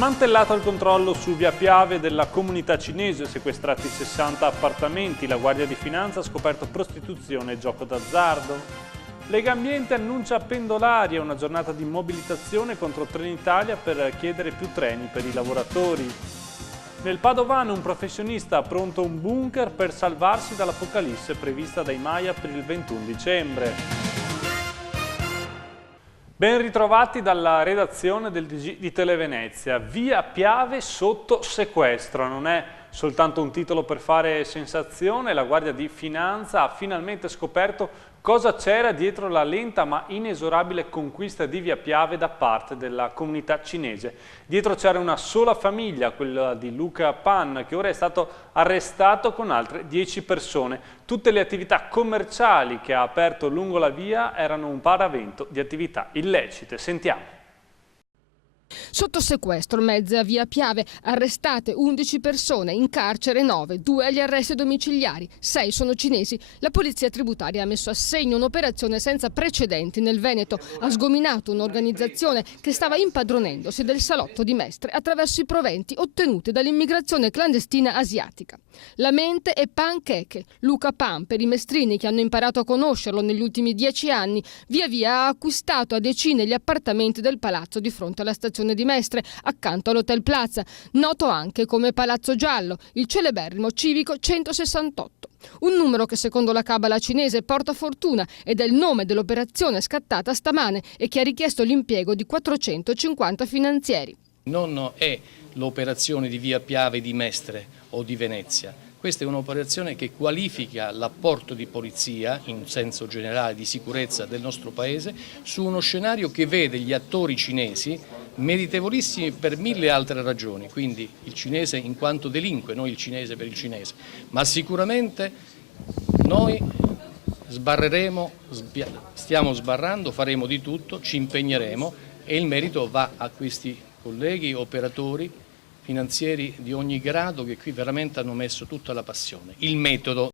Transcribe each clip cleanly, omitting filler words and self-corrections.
Smantellato il controllo su via Piave della comunità cinese, sequestrati 60 appartamenti, la Guardia di Finanza ha scoperto prostituzione e gioco d'azzardo. Legambiente annuncia pendolari a una giornata di mobilitazione contro Trenitalia per chiedere più treni per i lavoratori. Nel Padovano un professionista ha pronto un bunker per salvarsi dall'apocalisse prevista dai Maya per il 21 dicembre. Ben ritrovati dalla redazione del TG di Televenezia. Via Piave sotto sequestro. Non è soltanto un titolo per fare sensazione, la Guardia di Finanza ha finalmente scoperto cosa c'era dietro la lenta ma inesorabile conquista di Via Piave da parte della comunità cinese. Dietro c'era una sola famiglia, quella di Luca Pan, che ora è stato arrestato con altre 10 persone. Tutte le attività commerciali che ha aperto lungo la via erano un paravento di attività illecite. Sentiamo. Sotto sequestro mezza a Via Piave, arrestate 11 persone, in carcere 9, 2 agli arresti domiciliari, 6 sono cinesi. La polizia tributaria ha messo a segno un'operazione senza precedenti nel Veneto, ha sgominato un'organizzazione che stava impadronendosi del salotto di Mestre attraverso i proventi ottenuti dall'immigrazione clandestina asiatica. La mente è Pan Keke, Luca Pan, per i mestrini che hanno imparato a conoscerlo negli ultimi 10 anni, via via ha acquistato a decine gli appartamenti del palazzo di fronte alla stazione di Mestre, accanto all'Hotel Plaza, noto anche come Palazzo Giallo, il celeberrimo civico 168. Un numero che secondo la cabala cinese porta fortuna ed è il nome dell'operazione scattata stamane e che ha richiesto l'impiego di 450 finanzieri. Non è l'operazione di Via Piave di Mestre o di Venezia. Questa è un'operazione che qualifica l'apporto di polizia, in senso generale di sicurezza del nostro Paese, su uno scenario che vede gli attori cinesi meritevolissimi per 1000 altre ragioni, quindi il cinese in quanto delinque, non il cinese per il cinese, ma sicuramente noi sbarreremo, stiamo sbarrando, faremo di tutto, ci impegneremo e il merito va a questi colleghi, operatori, finanzieri di ogni grado che qui veramente hanno messo tutta la passione. Il metodo.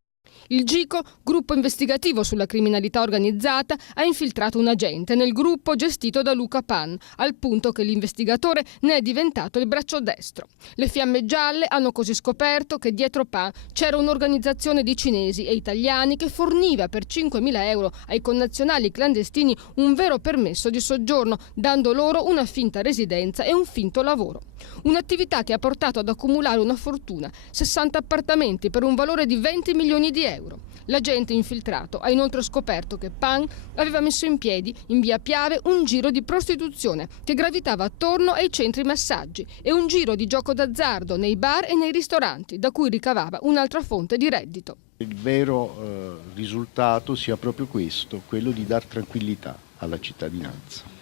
Il GICO, gruppo investigativo sulla criminalità organizzata, ha infiltrato un agente nel gruppo gestito da Luca Pan, al punto che l'investigatore ne è diventato il braccio destro. Le fiamme gialle hanno così scoperto che dietro Pan c'era un'organizzazione di cinesi e italiani che forniva per 5.000 euro ai connazionali clandestini un vero permesso di soggiorno, dando loro una finta residenza e un finto lavoro. Un'attività che ha portato ad accumulare una fortuna, 60 appartamenti per un valore di 20 milioni di euro. L'agente infiltrato ha inoltre scoperto che Pan aveva messo in piedi in via Piave un giro di prostituzione che gravitava attorno ai centri massaggi e un giro di gioco d'azzardo nei bar e nei ristoranti, da cui ricavava un'altra fonte di reddito. Il vero risultato sia proprio questo, quello di dar tranquillità alla cittadinanza.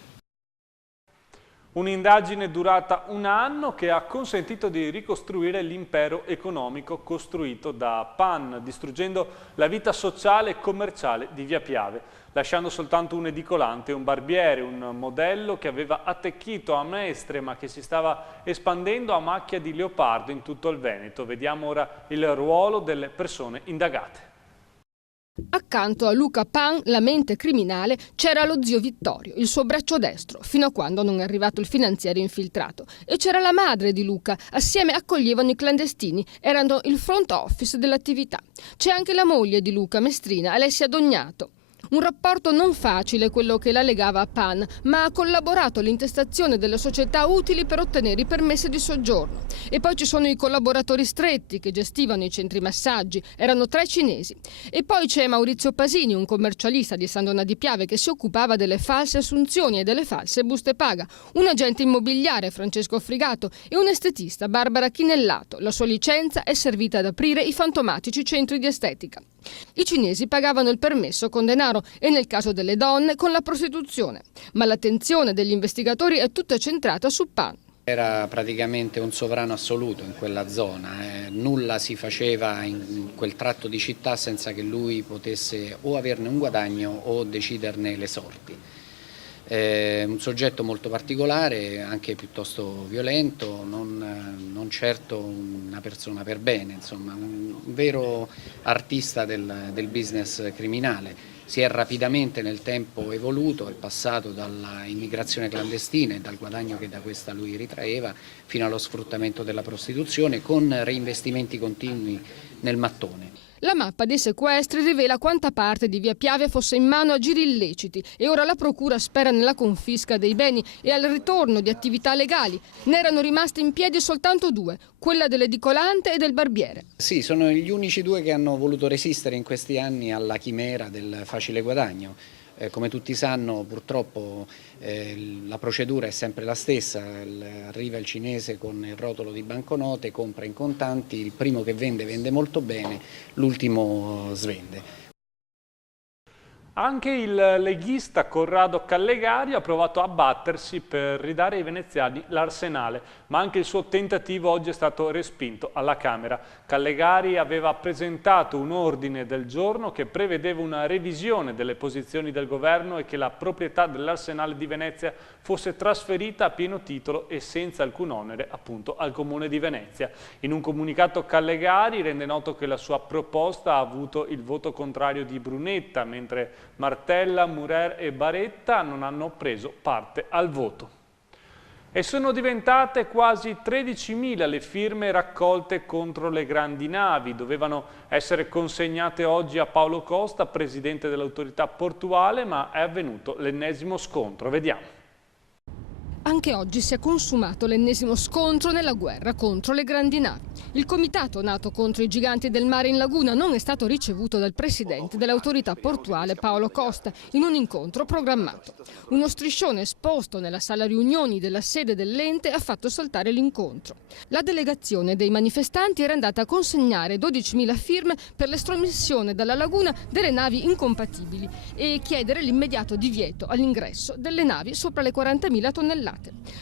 Un'indagine durata un anno che ha consentito di ricostruire l'impero economico costruito da Pan, distruggendo la vita sociale e commerciale di Via Piave, lasciando soltanto un edicolante e un barbiere, un modello che aveva attecchito a Mestre ma che si stava espandendo a macchia di leopardo in tutto il Veneto. Vediamo ora il ruolo delle persone indagate. Accanto a Luca Pan, la mente criminale, c'era lo zio Vittorio, il suo braccio destro, fino a quando non è arrivato il finanziere infiltrato. E c'era la madre di Luca, assieme accoglievano i clandestini, erano il front office dell'attività. C'è anche la moglie di Luca, Mestrina, Alessia Dognato. Un rapporto non facile quello che la legava a Pan, ma ha collaborato all'intestazione delle società utili per ottenere i permessi di soggiorno. E poi ci sono i collaboratori stretti che gestivano i centri massaggi, erano 3 cinesi. E poi c'è Maurizio Pasini, un commercialista di San Donà di Piave che si occupava delle false assunzioni e delle false buste paga, un agente immobiliare, Francesco Frigato, e un estetista, Barbara Chinellato. La sua licenza è servita ad aprire i fantomatici centri di estetica. I cinesi pagavano il permesso con denaro e nel caso delle donne con la prostituzione. Ma l'attenzione degli investigatori è tutta centrata su Pan. Era praticamente un sovrano assoluto in quella zona, nulla si faceva in quel tratto di città senza che lui potesse o averne un guadagno o deciderne le sorti. Un soggetto molto particolare, anche piuttosto violento, non certo una persona per bene, insomma, un vero artista del business criminale. si è rapidamente nel tempo evoluto, è passato dalla immigrazione clandestina e dal guadagno che da questa lui ritraeva fino allo sfruttamento della prostituzione, con reinvestimenti continui nel mattone. La mappa dei sequestri rivela quanta parte di Via Piave fosse in mano a giri illeciti e ora la procura spera nella confisca dei beni e al ritorno di attività legali. Ne erano rimaste in piedi soltanto 2, quella dell'edicolante e del barbiere. Sì, sono gli unici 2 che hanno voluto resistere in questi anni alla chimera del facile guadagno. Come tutti sanno, purtroppo la procedura è sempre la stessa, arriva il cinese con il rotolo di banconote, compra in contanti, il primo che vende molto bene, l'ultimo svende. Anche il leghista Corrado Callegari ha provato a battersi per ridare ai veneziani l'Arsenale, ma anche il suo tentativo oggi è stato respinto alla Camera. Callegari aveva presentato un ordine del giorno che prevedeva una revisione delle posizioni del governo e che la proprietà dell'Arsenale di Venezia fosse trasferita a pieno titolo e senza alcun onere appunto al Comune di Venezia. In un comunicato Callegari rende noto che la sua proposta ha avuto il voto contrario di Brunetta, mentre Martella, Murer e Baretta non hanno preso parte al voto. E sono diventate quasi 13.000 le firme raccolte contro le grandi navi. Dovevano essere consegnate oggi a Paolo Costa, presidente dell'autorità portuale, ma è avvenuto l'ennesimo scontro. Vediamo. Anche oggi si è consumato l'ennesimo scontro nella guerra contro le grandi navi. Il comitato nato contro i giganti del mare in laguna non è stato ricevuto dal presidente dell'autorità portuale Paolo Costa in un incontro programmato. Uno striscione esposto nella sala riunioni della sede dell'ente ha fatto saltare l'incontro. La delegazione dei manifestanti era andata a consegnare 12.000 firme per l'estromissione dalla laguna delle navi incompatibili e chiedere l'immediato divieto all'ingresso delle navi sopra le 40.000 tonnellate.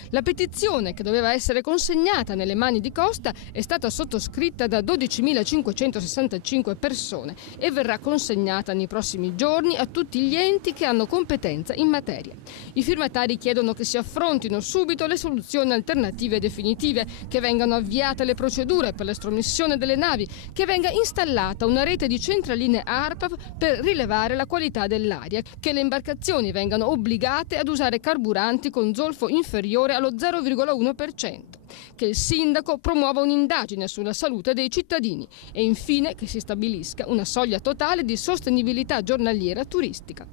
La petizione, che doveva essere consegnata nelle mani di Costa, è stata sottoscritta da 12.565 persone e verrà consegnata nei prossimi giorni a tutti gli enti che hanno competenza in materia. I firmatari chiedono che si affrontino subito le soluzioni alternative e definitive, che vengano avviate le procedure per l'estromissione delle navi, che venga installata una rete di centraline ARPAV per rilevare la qualità dell'aria, che le imbarcazioni vengano obbligate ad usare carburanti con zolfo inferiore allo 0,1%, che il sindaco promuova un'indagine sulla salute dei cittadini e infine che si stabilisca una soglia totale di sostenibilità giornaliera turistica.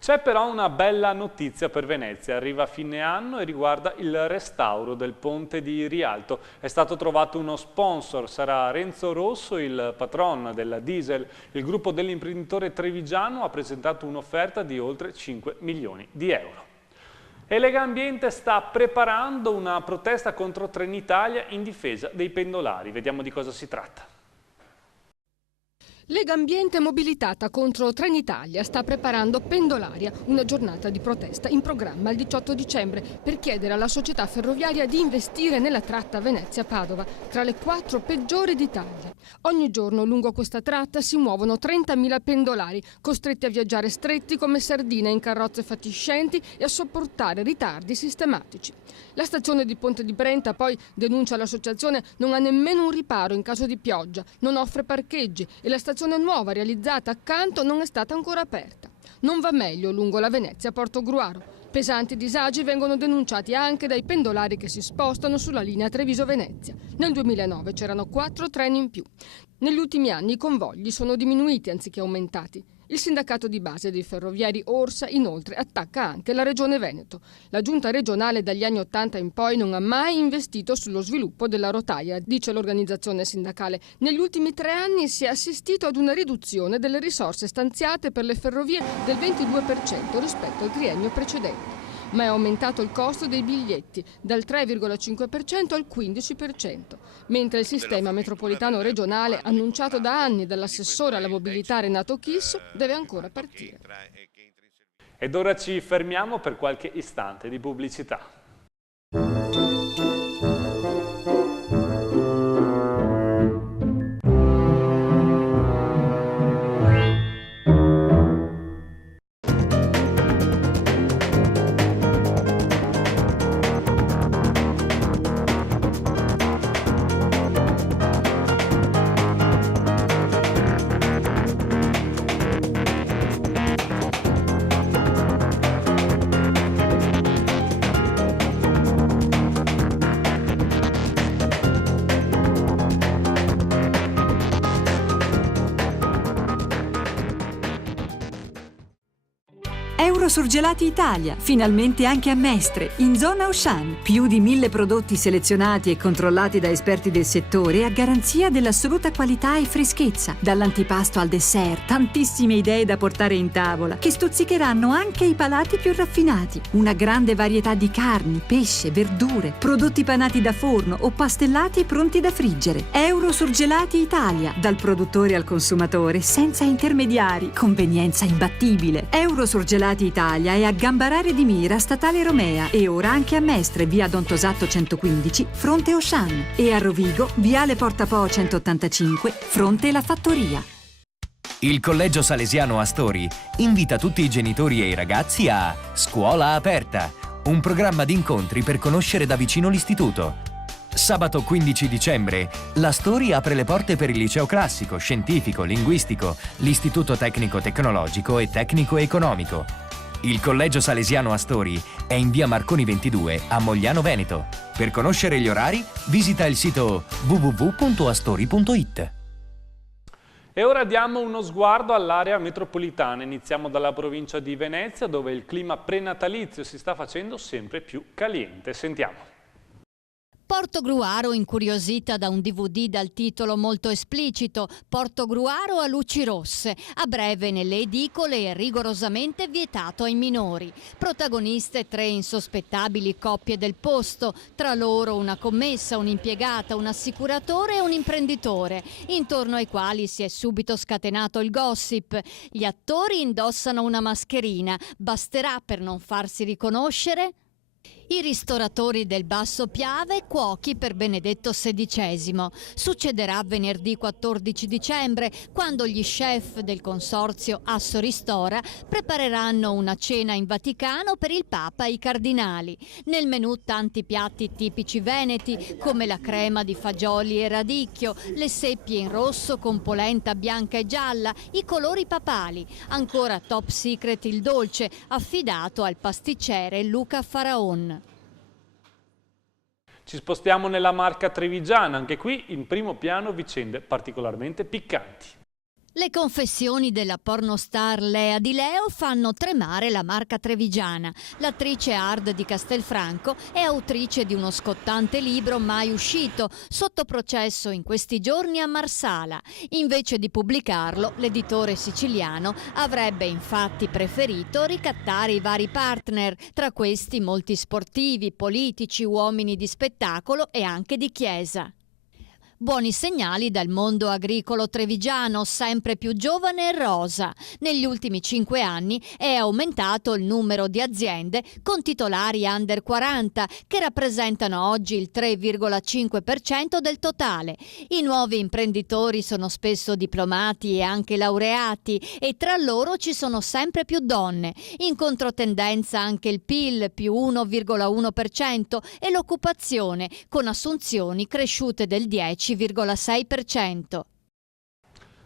C'è però una bella notizia per Venezia, arriva a fine anno e riguarda il restauro del ponte di Rialto. È stato trovato uno sponsor, sarà Renzo Rosso, il patron della Diesel. Il gruppo dell'imprenditore trevigiano ha presentato un'offerta di oltre 5 milioni di euro. E Legambiente sta preparando una protesta contro Trenitalia in difesa dei pendolari. Vediamo di cosa si tratta. Legambiente mobilitata contro Trenitalia sta preparando Pendolaria, una giornata di protesta in programma il 18 dicembre per chiedere alla società ferroviaria di investire nella tratta Venezia-Padova, tra le 4 peggiori d'Italia. Ogni giorno lungo questa tratta si muovono 30.000 pendolari, costretti a viaggiare stretti come sardine in carrozze fatiscenti e a sopportare ritardi sistematici. La stazione di Ponte di Brenta poi, denuncia l'associazione, non ha nemmeno un riparo in caso di pioggia, non offre parcheggi e la stazione nuova realizzata accanto non è stata ancora aperta. Non va meglio lungo la Venezia-Porto Gruaro. Pesanti disagi vengono denunciati anche dai pendolari che si spostano sulla linea Treviso-Venezia. Nel 2009 c'erano 4 treni in più. Negli ultimi anni i convogli sono diminuiti anziché aumentati. Il sindacato di base dei ferroviari Orsa inoltre attacca anche la Regione Veneto. La giunta regionale dagli anni 80 in poi non ha mai investito sullo sviluppo della rotaia, dice l'organizzazione sindacale. Negli ultimi 3 anni si è assistito ad una riduzione delle risorse stanziate per le ferrovie del 22% rispetto al triennio precedente. Ma è aumentato il costo dei biglietti dal 3,5% al 15%, mentre il sistema metropolitano regionale, annunciato da anni dall'assessore alla mobilità Renato Chisso, deve ancora partire. Ed ora ci fermiamo per qualche istante di pubblicità. Eurosurgelati Italia, finalmente anche a Mestre, in zona Auchan. Più di 1000 prodotti selezionati e controllati da esperti del settore a garanzia dell'assoluta qualità e freschezza. Dall'antipasto al dessert, tantissime idee da portare in tavola, che stuzzicheranno anche i palati più raffinati. Una grande varietà di carni, pesce, verdure, prodotti panati da forno o pastellati pronti da friggere. Eurosurgelati Italia, dal produttore al consumatore, senza intermediari, convenienza imbattibile. Eurosurgelati Italia è a Gambarare di Mira, Statale Romea, e ora anche a Mestre, via Don Tosato 115, fronte Auchan, e a Rovigo, viale Porta Po 185, fronte La Fattoria. Il Collegio Salesiano Astori invita tutti i genitori e i ragazzi a Scuola Aperta, un programma di incontri per conoscere da vicino l'istituto. Sabato 15 dicembre, l'Astori apre le porte per il liceo classico, scientifico, linguistico, l'istituto tecnico-tecnologico e tecnico-economico. Il Collegio Salesiano Astori è in via Marconi 22 a Mogliano Veneto. Per conoscere gli orari, visita il sito www.astori.it. E ora diamo uno sguardo all'area metropolitana. Iniziamo dalla provincia di Venezia, dove il clima prenatalizio si sta facendo sempre più caliente. Sentiamo. Portogruaro incuriosita da un DVD dal titolo molto esplicito, Portogruaro a luci rosse, a breve nelle edicole e rigorosamente vietato ai minori. Protagoniste 3 insospettabili coppie del posto, tra loro una commessa, un'impiegata, un assicuratore e un imprenditore, intorno ai quali si è subito scatenato il gossip. Gli attori indossano una mascherina, basterà per non farsi riconoscere? I ristoratori del Basso Piave, cuochi per Benedetto XVI. Succederà venerdì 14 dicembre, quando gli chef del consorzio Asso Ristora prepareranno una cena in Vaticano per il Papa e i cardinali. Nel menù tanti piatti tipici veneti, come la crema di fagioli e radicchio, le seppie in rosso con polenta bianca e gialla, i colori papali. Ancora top secret il dolce, affidato al pasticcere Luca Faraon. Ci spostiamo nella Marca trevigiana, anche qui in primo piano vicende particolarmente piccanti. Le confessioni della pornostar Lea Di Leo fanno tremare la Marca trevigiana. L'attrice hard di Castelfranco è autrice di uno scottante libro mai uscito, sotto processo in questi giorni a Marsala. Invece di pubblicarlo, l'editore siciliano avrebbe infatti preferito ricattare i vari partner, tra questi molti sportivi, politici, uomini di spettacolo e anche di chiesa. Buoni segnali dal mondo agricolo trevigiano, sempre più giovane e rosa. Negli ultimi 5 anni è aumentato il numero di aziende con titolari under 40, che rappresentano oggi il 3,5% del totale. I nuovi imprenditori sono spesso diplomati e anche laureati, e tra loro ci sono sempre più donne. In controtendenza anche il PIL, più 1,1%, e l'occupazione, con assunzioni cresciute del 10,6%.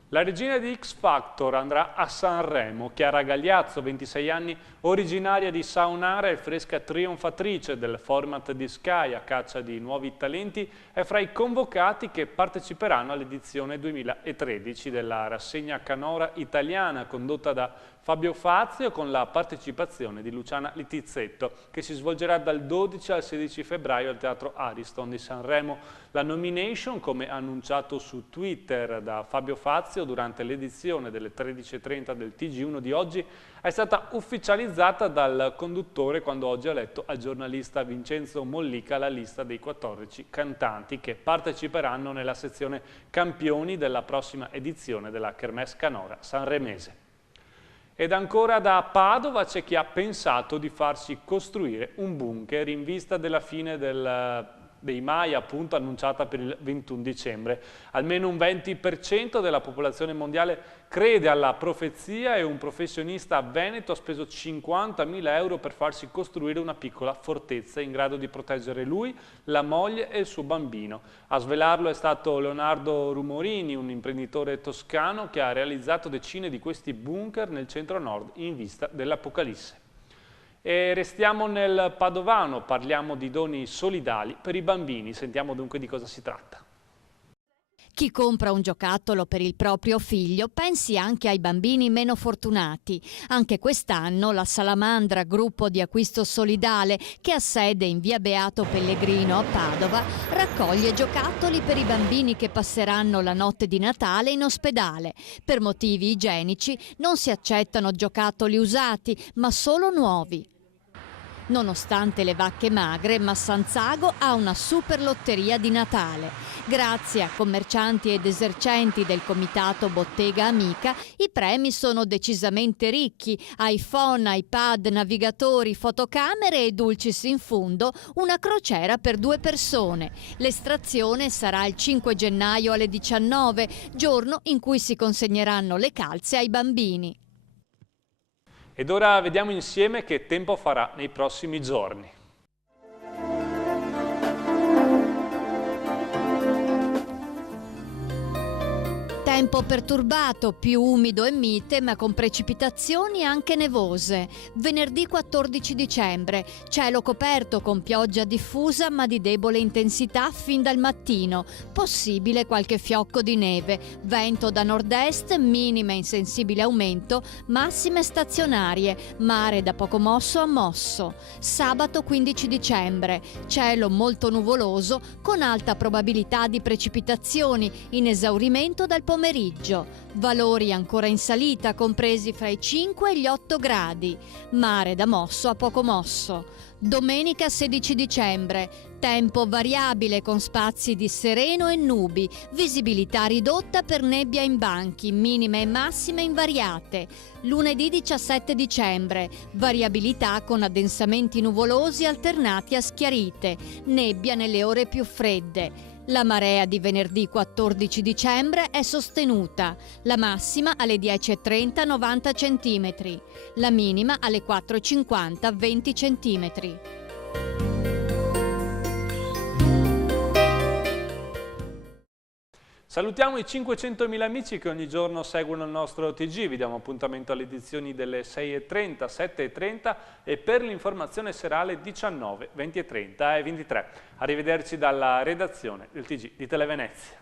La regina di X Factor andrà a Sanremo. Chiara Gagliazzo, 26 anni, originaria di Saunara e fresca trionfatrice del format di Sky a caccia di nuovi talenti, è fra i convocati che parteciperanno all'edizione 2013 della rassegna canora italiana, condotta da Fabio Fazio, con la partecipazione di Luciana Littizzetto, che si svolgerà dal 12 al 16 febbraio al Teatro Ariston di Sanremo. La nomination, come annunciato su Twitter da Fabio Fazio durante l'edizione delle 13:30 del TG1 di oggi, è stata ufficializzata dal conduttore quando oggi ha letto al giornalista Vincenzo Mollica la lista dei 14 cantanti che parteciperanno nella sezione campioni della prossima edizione della Kermesse Canora sanremese. Ed ancora da Padova c'è chi ha pensato di farsi costruire un bunker in vista della fine dei Maya, appunto annunciata per il 21 dicembre. Almeno un 20% della popolazione mondiale crede alla profezia e un professionista veneto ha speso 50.000 euro per farsi costruire una piccola fortezza in grado di proteggere lui, la moglie e il suo bambino. A svelarlo è stato Leonardo Rumorini, un imprenditore toscano che ha realizzato decine di questi bunker nel centro-nord in vista dell'Apocalisse. E restiamo nel padovano, parliamo di doni solidali per i bambini. Sentiamo dunque di cosa si tratta. Chi compra un giocattolo per il proprio figlio pensi anche ai bambini meno fortunati. Anche quest'anno la Salamandra, gruppo di acquisto solidale che ha sede in via Beato Pellegrino a Padova, raccoglie giocattoli per i bambini che passeranno la notte di Natale in ospedale. Per motivi igienici non si accettano giocattoli usati, ma solo nuovi. Nonostante le vacche magre, Massanzago ha una super lotteria di Natale. Grazie a commercianti ed esercenti del comitato Bottega Amica, i premi sono decisamente ricchi: iPhone, iPad, navigatori, fotocamere e dulcis in fundo, una crociera per 2 persone. L'estrazione sarà il 5 gennaio alle 19, giorno in cui si consegneranno le calze ai bambini. Ed ora vediamo insieme che tempo farà nei prossimi giorni. Tempo perturbato, più umido e mite, ma con precipitazioni anche nevose. Venerdì 14 dicembre, cielo coperto con pioggia diffusa ma di debole intensità fin dal mattino. Possibile qualche fiocco di neve. Vento da nord-est, minime in sensibile aumento, massime stazionarie, mare da poco mosso a mosso. Sabato 15 dicembre, cielo molto nuvoloso con alta probabilità di precipitazioni, in esaurimento dal pomeriggio. Valori ancora in salita, compresi fra i 5 e gli 8 gradi. Mare da mosso a poco mosso. Domenica 16 dicembre. Tempo variabile con spazi di sereno e nubi. Visibilità ridotta per nebbia in banchi, minime e massime invariate. Lunedì 17 dicembre. Variabilità con addensamenti nuvolosi alternati a schiarite. Nebbia nelle ore più fredde. La marea di venerdì 14 dicembre è sostenuta, la massima alle 10:30 90 cm, la minima alle 4:50 20 cm. Salutiamo i 500.000 amici che ogni giorno seguono il nostro TG, vi diamo appuntamento alle edizioni delle 6:30, 7:30 e per l'informazione serale 19, 20:30 e 23. Arrivederci dalla redazione del TG di Televenezia.